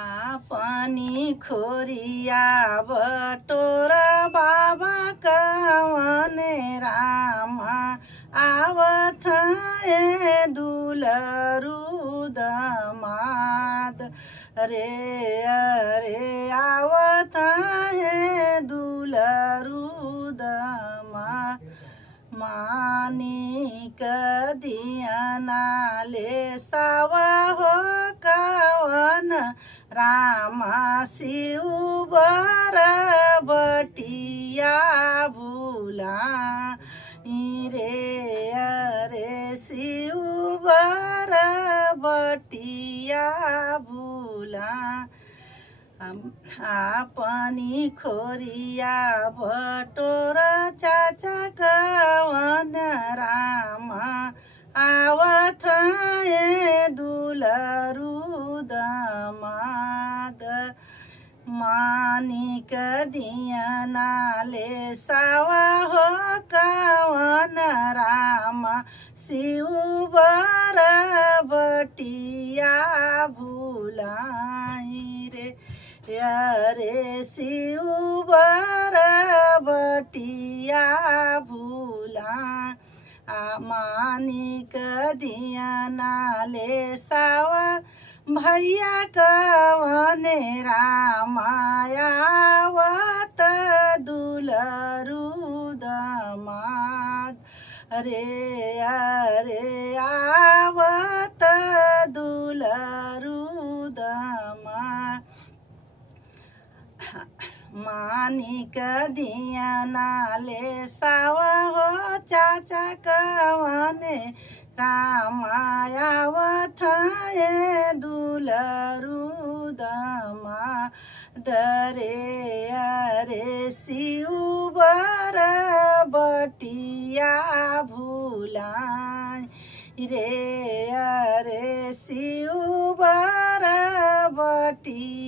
आपनी खोरिया बटोरा बाबा कवने रामा आवत है दुलरू दमाद रे अरे आवत है दुलरू दमाद मानिक दियना ले सावा हो कवन रामा शिव बर बटिया भूला रे अरे शिव बर बटिया भूला आपनी खोरिया बटोर चाचा कवन रामा आवत है दुलरू दमाद मानिक दियना ले सावा हो कवन रामा शिव बर बटिया भूलाई रे अरे शिव बर बटिया भूला मानिक दियना ले सावा भैया कवने रामायावत दुलरू दमाद अरे अरे आवत दुलरू दमाद मानिक दियना ले सावा हो चाचा कवने रामायावत है दुलरू दमाद रे अरे शिव बर बटिया भूलाई रे अरे शिव बर बटिया